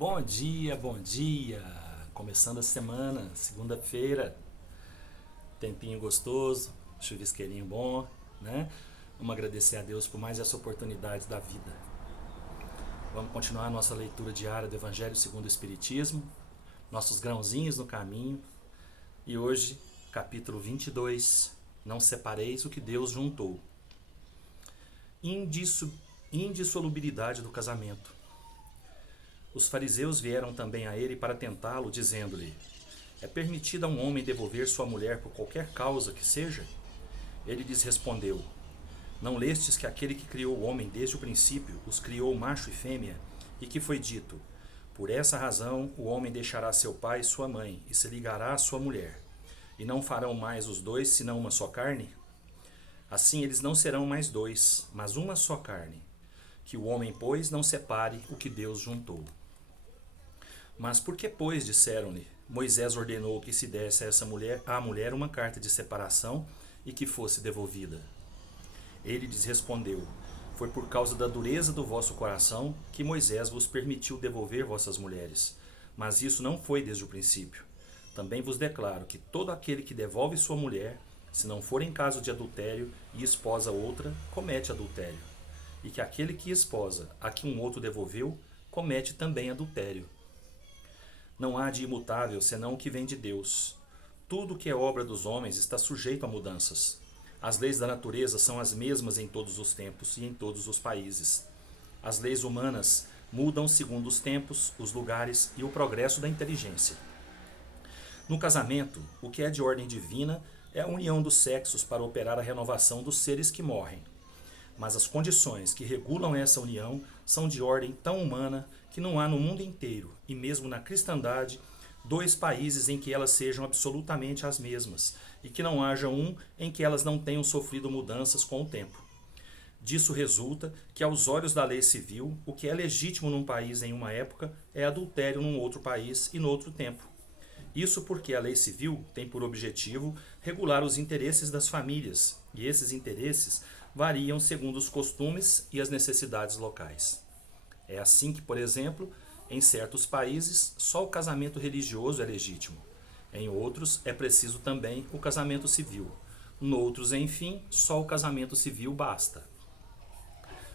Bom dia, bom dia! Começando a semana, segunda-feira, tempinho gostoso, chuvisqueirinho bom, né? Vamos agradecer a Deus por mais essa oportunidade da vida. Vamos continuar a nossa leitura diária do Evangelho segundo o Espiritismo, nossos grãozinhos no caminho. E hoje, capítulo 22, Não separeis o que Deus juntou. Indissolubilidade do casamento. Os fariseus vieram também a ele para tentá-lo, dizendo-lhe: é permitido a um homem devolver sua mulher por qualquer causa que seja? Ele lhes respondeu: não lestes que aquele que criou o homem desde o princípio os criou macho e fêmea, e que foi dito: por essa razão o homem deixará seu pai e sua mãe, e se ligará à sua mulher, e não farão mais os dois senão uma só carne? Assim eles não serão mais dois, mas uma só carne. Que o homem, pois, não separe o que Deus juntou. Mas por que, pois, disseram-lhe, Moisés ordenou que se desse a essa mulher, à mulher uma carta de separação e que fosse devolvida? Ele lhes respondeu: foi por causa da dureza do vosso coração que Moisés vos permitiu devolver vossas mulheres. Mas isso não foi desde o princípio. Também vos declaro que todo aquele que devolve sua mulher, se não for em caso de adultério e esposa outra, comete adultério. E que aquele que esposa a que um outro devolveu, comete também adultério. Não há de imutável senão o que vem de Deus. Tudo que é obra dos homens está sujeito a mudanças. As leis da natureza são as mesmas em todos os tempos e em todos os países. As leis humanas mudam segundo os tempos, os lugares e o progresso da inteligência. No casamento, o que é de ordem divina é a união dos sexos para operar a renovação dos seres que morrem. Mas as condições que regulam essa união são de ordem tão humana que não há no mundo inteiro, e mesmo na cristandade, dois países em que elas sejam absolutamente as mesmas, e que não haja um em que elas não tenham sofrido mudanças com o tempo. Disso resulta que, aos olhos da lei civil, o que é legítimo num país em uma época é adultério num outro país e noutro tempo. Isso porque a lei civil tem por objetivo regular os interesses das famílias, e esses interesses variam segundo os costumes e as necessidades locais. É assim que, por exemplo, em certos países, só o casamento religioso é legítimo. Em outros, é preciso também o casamento civil. Noutros, enfim, só o casamento civil basta.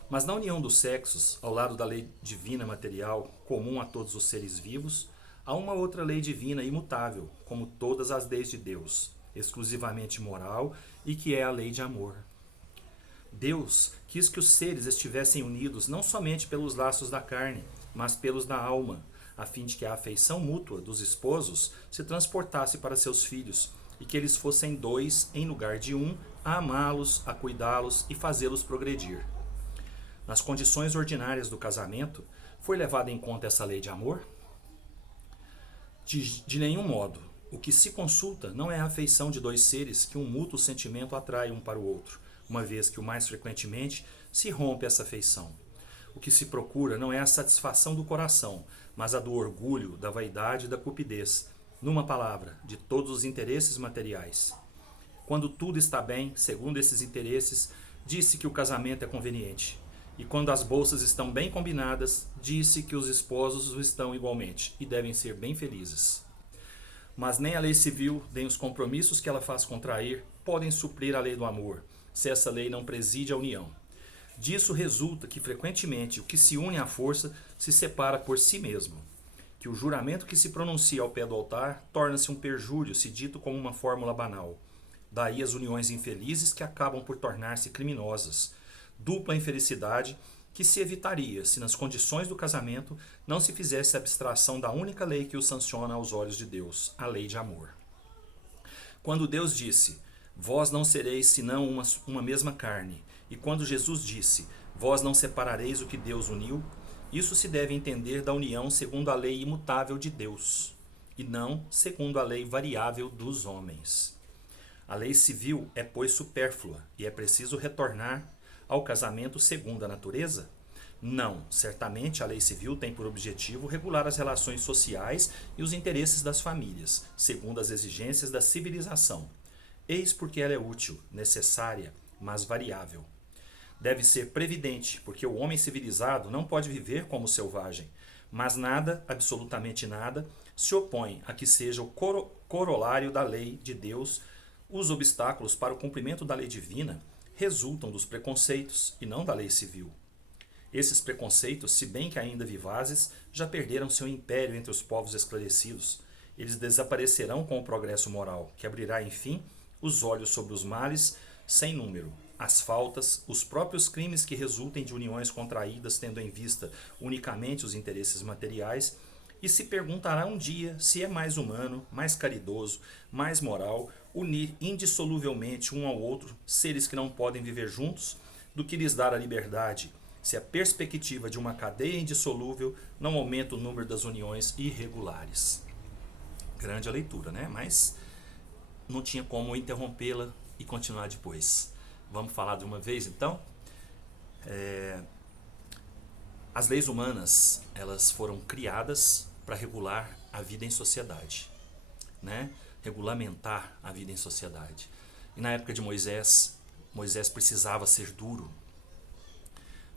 Mas na união dos sexos, ao lado da lei divina material, comum a todos os seres vivos, há uma outra lei divina imutável, como todas as leis de Deus, exclusivamente moral e que é a lei de amor. Deus quis que os seres estivessem unidos não somente pelos laços da carne, mas pelos da alma, a fim de que a afeição mútua dos esposos se transportasse para seus filhos e que eles fossem dois em lugar de um, a amá-los, a cuidá-los e fazê-los progredir. Nas condições ordinárias do casamento, foi levada em conta essa lei de amor? De nenhum modo. O que se consulta não é a afeição de dois seres que um mútuo sentimento atrai um para o outro, uma vez que o mais frequentemente se rompe essa afeição. O que se procura não é a satisfação do coração, mas a do orgulho, da vaidade e da cupidez, numa palavra, de todos os interesses materiais. Quando tudo está bem, segundo esses interesses, disse que o casamento é conveniente. E quando as bolsas estão bem combinadas, disse que os esposos o estão igualmente e devem ser bem felizes. Mas nem a lei civil, nem os compromissos que ela faz contrair podem suprir a lei do amor, se essa lei não preside a união. Disso resulta que frequentemente o que se une à força se separa por si mesmo, que o juramento que se pronuncia ao pé do altar torna-se um perjúrio se dito como uma fórmula banal. Daí as uniões infelizes que acabam por tornar-se criminosas, dupla infelicidade que se evitaria se nas condições do casamento não se fizesse abstração da única lei que o sanciona aos olhos de Deus, a lei de amor. Quando Deus disse: vós não sereis senão uma mesma carne, e quando Jesus disse: vós não separareis o que Deus uniu, isso se deve entender da união segundo a lei imutável de Deus, e não segundo a lei variável dos homens. A lei civil é, pois, supérflua, e é preciso retornar ao casamento segundo a natureza? Não, certamente a lei civil tem por objetivo regular as relações sociais e os interesses das famílias, segundo as exigências da civilização. Eis porque ela é útil, necessária, mas variável. Deve ser previdente, porque o homem civilizado não pode viver como selvagem, Mas nada, absolutamente nada, se opõe a que seja o corolário da lei de Deus. Os obstáculos para o cumprimento da lei divina resultam dos preconceitos e não da lei civil. Esses preconceitos, se bem que ainda vivazes, já perderam seu império entre os povos esclarecidos. Eles desaparecerão com o progresso moral, que abrirá, enfim, os olhos sobre os males sem número, as faltas, os próprios crimes que resultem de uniões contraídas tendo em vista unicamente os interesses materiais, e se perguntará um dia se é mais humano, mais caridoso, mais moral unir indissoluvelmente um ao outro seres que não podem viver juntos, do que lhes dar a liberdade, se a perspectiva de uma cadeia indissolúvel não aumenta o número das uniões irregulares. Grande a leitura, né? Mas não tinha como interrompê-la e continuar depois. Vamos falar de uma vez, então? As leis humanas, elas foram criadas para regular a vida em sociedade, né? Regulamentar a vida em sociedade. E na época de Moisés, Moisés precisava ser duro,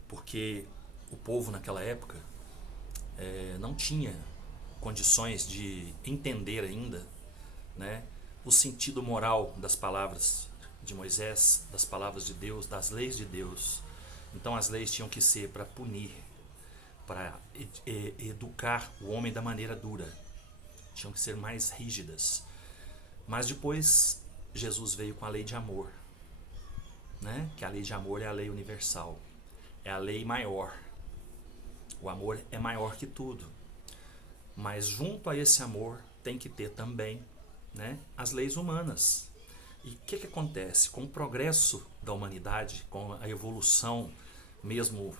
porque o povo naquela época não tinha condições de entender ainda, né, o sentido moral das palavras de Moisés, das palavras de Deus, das leis de Deus. Então as leis tinham que ser para punir, para educar o homem da maneira dura, tinham que ser mais rígidas. Mas depois Jesus veio com a lei de amor, né? Que a lei de amor é a lei universal, é a lei maior. O amor é maior que tudo. Mas junto a esse amor tem que ter também, né, as leis humanas. E o que acontece? Com o progresso da humanidade, com a evolução mesmo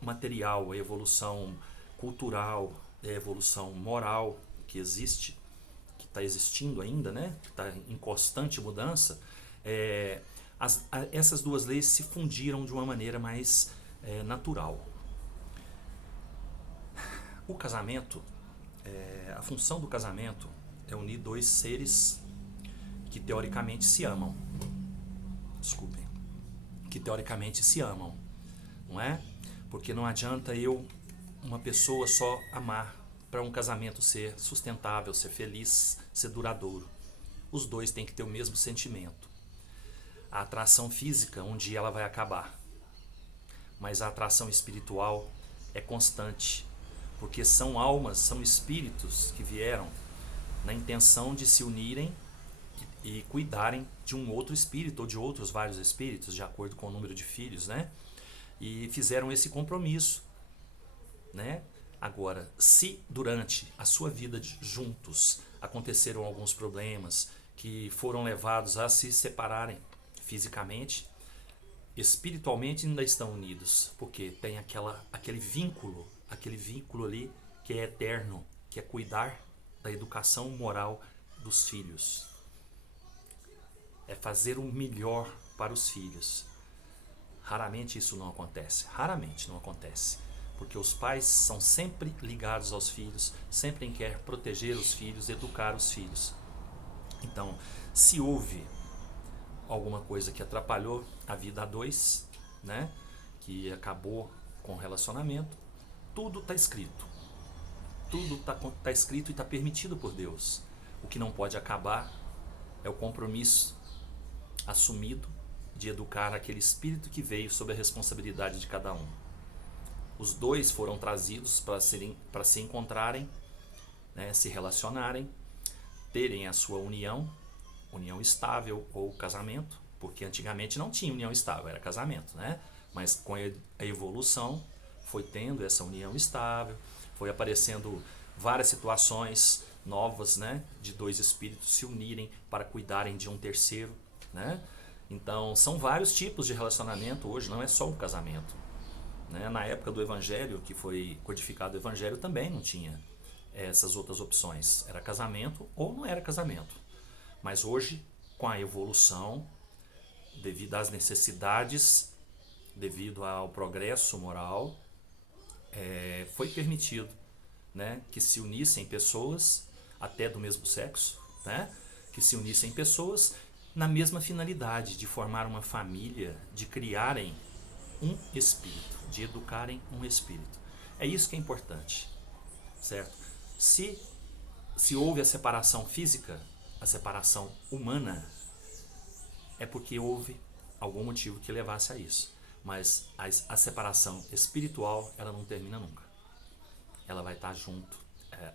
material, a evolução cultural, a evolução moral que existe, que está existindo ainda, né, que está em constante mudança, essas duas leis se fundiram de uma maneira mais natural. O casamento, a função do casamento é unir dois seres que teoricamente se amam. Desculpem. Que teoricamente se amam, não é? Porque não adianta uma pessoa só amar para um casamento ser sustentável, ser feliz, ser duradouro. Os dois têm que ter o mesmo sentimento. A atração física, um dia ela vai acabar. Mas a atração espiritual é constante, porque são almas, são espíritos que vieram na intenção de se unirem e cuidarem de um outro espírito ou de outros vários espíritos, de acordo com o número de filhos, né? E fizeram esse compromisso, né? Agora, se durante a sua vida juntos aconteceram alguns problemas que foram levados a se separarem fisicamente, espiritualmente ainda estão unidos, porque tem aquele vínculo ali que é eterno, que é cuidar da educação moral dos filhos. É fazer o melhor para os filhos. Raramente isso não acontece. Raramente não acontece. Porque os pais são sempre ligados aos filhos, sempre querem proteger os filhos, educar os filhos. Então, se houve alguma coisa que atrapalhou a vida a dois, né, que acabou com o relacionamento, tudo está escrito. Tudo está escrito e está permitido por Deus. O que não pode acabar é o compromisso assumido de educar aquele espírito que veio sob a responsabilidade de cada um. Os dois foram trazidos para se encontrarem, né, se relacionarem, terem a sua união estável ou casamento, porque antigamente não tinha união estável, era casamento, né? Mas com a evolução foi tendo essa união estável, foi aparecendo várias situações novas, né, de dois espíritos se unirem para cuidarem de um terceiro, né? Então são vários tipos de relacionamento hoje, não é só um casamento, né? Na época do Evangelho, que foi codificado o Evangelho, também não tinha essas outras opções, era casamento ou não era casamento. Mas hoje, com a evolução, devido às necessidades, devido ao progresso moral, foi permitido, né, que se unissem pessoas, até do mesmo sexo, né, que se unissem pessoas na mesma finalidade de formar uma família, de criarem um espírito, de educarem um espírito. É isso que é importante. certo? Se houve a separação física, a separação humana, é porque houve algum motivo que levasse a isso. Mas a separação espiritual, ela não termina nunca. Ela vai estar junto.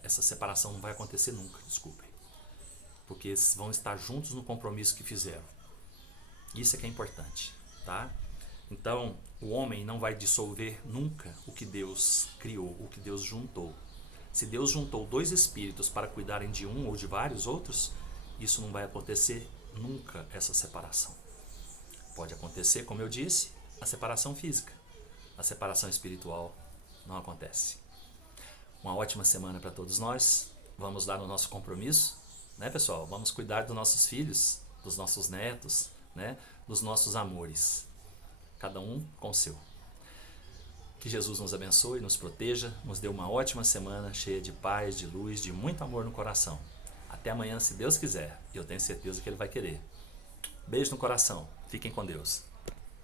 Essa separação não vai acontecer nunca, desculpem. Porque eles vão estar juntos no compromisso que fizeram. Isso é que é importante, tá? Então, o homem não vai dissolver nunca o que Deus criou, o que Deus juntou. Se Deus juntou dois espíritos para cuidarem de um ou de vários outros, isso não vai acontecer nunca, essa separação. Pode acontecer, como eu disse, a separação física. A separação espiritual não acontece. Uma ótima semana para todos nós. Vamos dar o nosso compromisso, né, pessoal? Vamos cuidar dos nossos filhos, dos nossos netos, né, dos nossos amores. Cada um com o seu. Que Jesus nos abençoe, nos proteja, nos dê uma ótima semana cheia de paz, de luz, de muito amor no coração. Até amanhã, se Deus quiser. E eu tenho certeza que Ele vai querer. Beijo no coração. Fiquem com Deus.